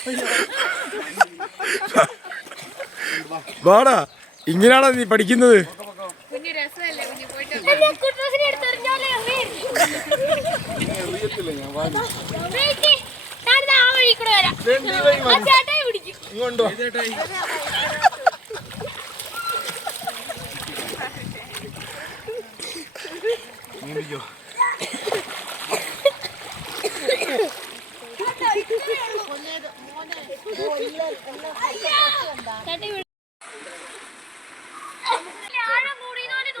വാടാ ഇങ്ങനെയാണോ നീ പഠിക്കുന്നത്? കുഞ്ഞു രസമല്ലേ കുഞ്ഞു പോയിട്ട് അറിയത്തില്ല ഞാൻ വാ. ആ വഴി കൂടെ വരാം വേണ്ട, ഈ വഴി ആ മതി. ചേട്ടായി പിടിക്കും ഇങ്ങോട്ട് വാ. നീന്തിക്കോ. ചേട്ടായി വിളി- ആഴം കൂടിയെന്ന് തോന്നുന്നു. അല്ല പേടിക്കണ്ട. നീ ഇങ്ങോട്ട് വാ. എന്നെ ഒന്ന് നടത്തോ? എനിക്ക് അതിന്റെ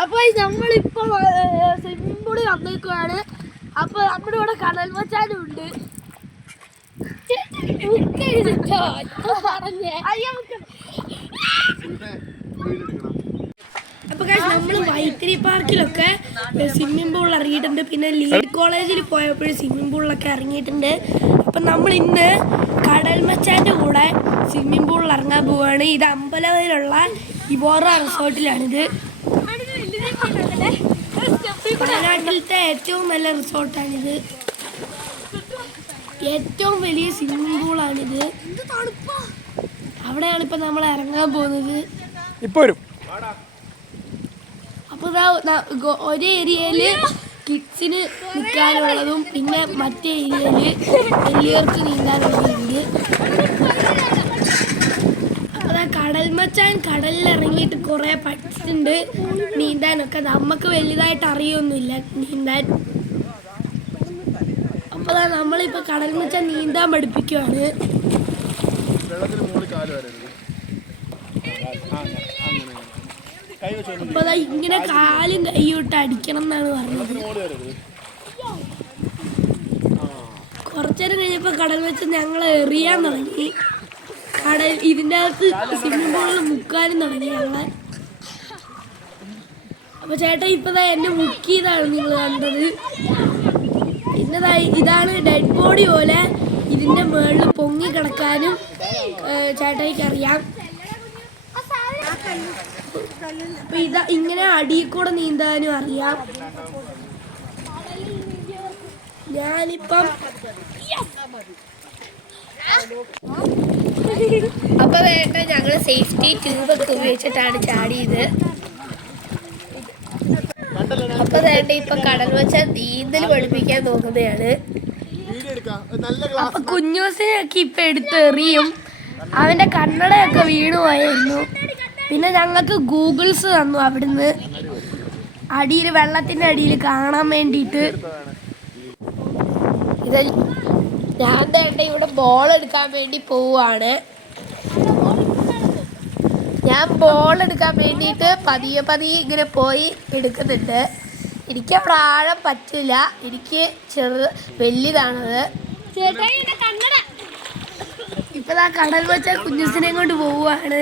അപ്പൊ നമ്മളിപ്പോ സ്വിമ്മിംഗ് പൂളിൽ വന്നേക്കുവാണ് അപ്പൊ നമ്മുടെ ഇവിടെ കടൽ മച്ചാനും ഉണ്ട് പറഞ്ഞേ അയ്യോ വൈത്തിരി പാർക്കിലൊക്കെ സ്വിമ്മിംഗ് പൂളിൽ ഇറങ്ങിയിട്ടുണ്ട്. പിന്നെ ലീഡ് കോളേജിൽ പോയപ്പോഴും സ്വിമ്മിംഗ് പൂളിലൊക്കെ ഇറങ്ങിയിട്ടുണ്ട്. അപ്പം നമ്മൾ ഇന്ന് കടൽ മച്ചാന്റെ കൂടെ സ്വിമ്മിംഗ് പൂളിൽ ഇറങ്ങാൻ പോവുകയാണ് ഇത് അമ്പലവയിലുള്ള ഇബോറ റിസോർട്ടിലാണിത്. വയനാട്ടിലത്തെ ഏറ്റവും നല്ല റിസോർട്ടാണിത്. ഏറ്റവും വലിയ സ്വിമ്മിംഗ് പൂളാണിത്. അവിടെയാണ് ഇപ്പം നമ്മൾ ഇറങ്ങാൻ പോകുന്നത്. ഇപ്പോഴും വരും. അപ്പൊ ദാ ഒരേ ഏരിയയിൽ കിഡ്സിന് നിൽക്കാനുള്ളതും പിന്നെ മറ്റേ ഏരിയയിൽ വലിയവർക്ക് നീന്താനുള്ളതുണ്ട് അപ്പൊ ദാ കടൽ മച്ചാൻ കടലിൽ ഇറങ്ങിയിട്ട് കുറേ പഠിച്ചിട്ടുണ്ട്. നീന്താനൊക്കെ നമുക്ക് വലുതായിട്ട് അറിയൊന്നുമില്ല നീന്താൻ. അപ്പോൾ നമ്മളിപ്പോൾ നമ്മളിപ്പോ കടൽ മച്ചാൻ നീന്താൻ പഠിപ്പിക്കുവാണ്. വെള്ളത്തിന് മുകളിൽ കാൽ വരരുത്. അപ്പൊ ഇങ്ങനെ കാലും കൈയോട്ട് അടിക്കണം എന്നാണ് പറഞ്ഞത്. കൊറച്ചേരം കുറച്ചേരം കഴിഞ്ഞപ്പോ കടൽ വെച്ച് ഞങ്ങൾ എറിയാൻ തുടങ്ങി. കടൽ ഇതിന്റെ അകത്ത് സ്വിമ്മിംഗ് പൂളിൽ മുക്കാനും തുടങ്ങി ഞങ്ങളെ. അപ്പൊ ചേട്ടാ ഇപ്പതാ എന്നെ മുക്കിയതാണ് നിങ്ങൾ കണ്ടത്. ഇന്നതായി ഇതാണ് ഡെഡ് ബോഡി പോലെ ഇതിന്റെ മുകളിൽ പൊങ്ങി കിടക്കാനും ചേട്ടായിക്കറിയാം ഇതാ ഇങ്ങനെ അടിയിൽ കൂടെ നീന്താനും അറിയാം. ഞാനിപ്പം അപ്പൊ വേണ്ട ഞങ്ങൾ സേഫ്റ്റി ട്യൂബ് ഒക്കെ ഉപയോഗിച്ചിട്ടാണ് ചാടിയത്. അപ്പൊ വേണ്ട ഇപ്പൊ കടൽ വെച്ച നീന്തൽ പഠിപ്പിക്കാൻ നോക്കുന്നതാണ്. വീഡിയോ എടുക്കാം നല്ല ഗ്ലാസ് അപ്പൊ കുഞ്ഞൂസിനെയൊക്കെ ഇപ്പൊ എടുത്തെറിയും. അവന്റെ കണ്ണടയൊക്കെ വീണു പോയായിരുന്നു പിന്നെ ഞങ്ങൾക്ക് ഗൂഗിൾസ് തന്നു അവിടുന്ന്. അടിയിൽ വെള്ളത്തിന്റെ അടിയിൽ കാണാൻ വേണ്ടിയിട്ട്. ഇത് ഞാൻ വേണ്ട ഇവിടെ ബോൾ എടുക്കാൻ വേണ്ടി പോവാണ് ഞാൻ ബോൾ എടുക്കാൻ വേണ്ടിയിട്ട് പതിയെ പതിയെ ഇങ്ങനെ പോയി എടുക്കുന്നുണ്ട്. എനിക്ക് അവിടെ ആഴം പറ്റില്ല. എനിക്ക് ചെറു വലിയതാണത് ഇപ്പൊ ആ കടൽ വെച്ച കുഞ്ഞുസിനെയും കൊണ്ട് പോവുകയാണ്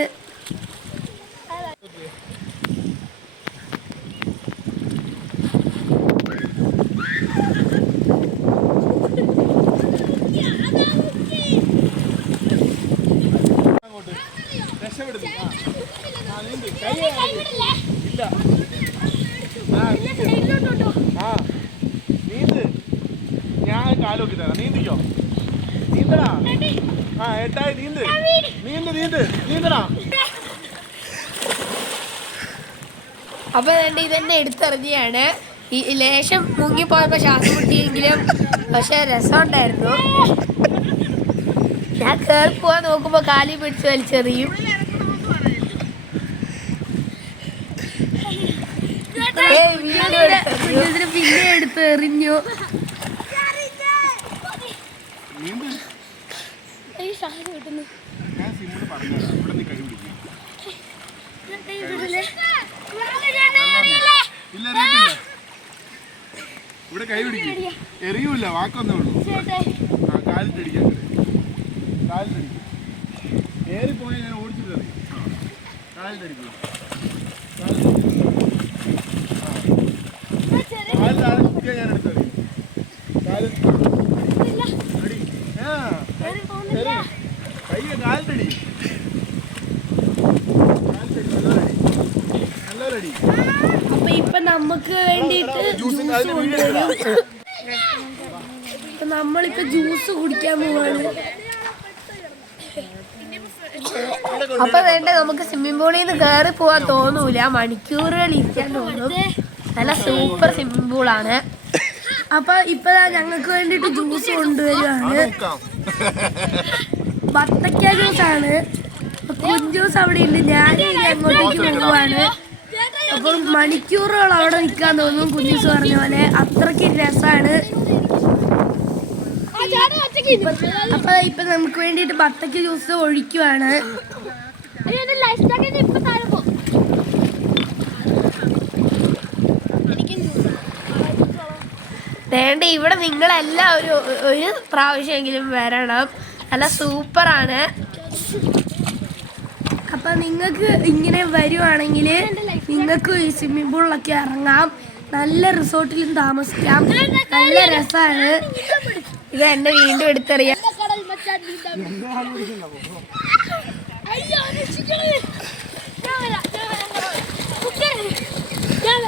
അങ്ങോട്ട് രക്ഷപ്പെടുന്നു ആ. ആ നീന്തി കൈ ഇല്ല ആ ഞാൻ ആ അപ്പൊ രണ്ട് ഇതെന്നെ എടുത്തെറിഞ്ഞാണ്. ഈ ലേശം മുങ്ങിപ്പോയപ്പോ ശ്വാസം മുട്ടിയെങ്കിലും പക്ഷെ രസമുണ്ടായിരുന്നു. ഞാൻ കേറി പോവാൻ നോക്കുമ്പോ കാലി പിടിച്ച് വലിച്ചെറിയും. പിന്നെ എടുത്ത് എറിഞ്ഞു. ഇവിടെ കൈ പിടിക്കും. എറിയൂല വാക്കൊന്നേ ഉള്ളൂ. ആ കാലിട്ടടിക്കാൻ കാലിട്ടടിക്കും ഏറിപ്പോയി ഞാൻ ഓടിച്ചിട്ട് അറിയും കാലിട്ടടിക്കും കാലിട്ടടി അപ്പൊ ഇപ്പൊ നമുക്ക് വേണ്ടിട്ട് ജ്യൂസ് കൊണ്ടുവരും ഇപ്പൊ നമ്മളിപ്പൊ ജ്യൂസ് കുടിക്കാൻ പോവാണ്. അപ്പൊ വേണ്ട നമുക്ക് സ്വിമ്മിംഗ് പൂളിൽ നിന്ന് കയറി പോവാൻ തോന്നൂല. മണിക്കൂറുകൾ ഇരിക്കാൻ തോന്നും. നല്ല സൂപ്പർ സ്വിമ്മിംഗ് പൂളാണ് അപ്പൊ ഇപ്പൊ ഞങ്ങൾക്ക് വേണ്ടിട്ട് ജ്യൂസ് കൊണ്ടുവരുവാണ്. വത്തക്ക ജ്യൂസ് ആണ് കുഞ്ചൂസ് അവിടെ ഉണ്ട് ഞാൻ അങ്ങോട്ടേക്ക് പോവാണ്. അപ്പൊ മണിക്കൂറുകൾ അവിടെ നിൽക്കാൻ തോന്നും കുഞ്ഞൂസ് പറഞ്ഞ പോലെ. അത്രയ്ക്ക് രസമാണ് അപ്പൊ ഇപ്പൊ നമുക്ക് വേണ്ടിയിട്ട് ബത്തക്ക ജ്യൂസ് ഒഴിക്കുവാണ്. വേണ്ട ഇവിടെ നിങ്ങളെല്ലാം ഒരു ഒരു പ്രാവശ്യമെങ്കിലും വരണം. നല്ല സൂപ്പറാണ്. അപ്പൊ നിങ്ങൾക്ക് ഇങ്ങനെ വരുവാണെങ്കിൽ നിങ്ങൾക്ക് ഈ സ്വിമ്മിംഗ് പൂളിലൊക്കെ ഇറങ്ങാം. നല്ല റിസോർട്ടിലും താമസിക്കാം. നല്ല രസമാണ് ഇത് എന്നെ വീണ്ടും എടുത്തറിയാം. ഞാൻ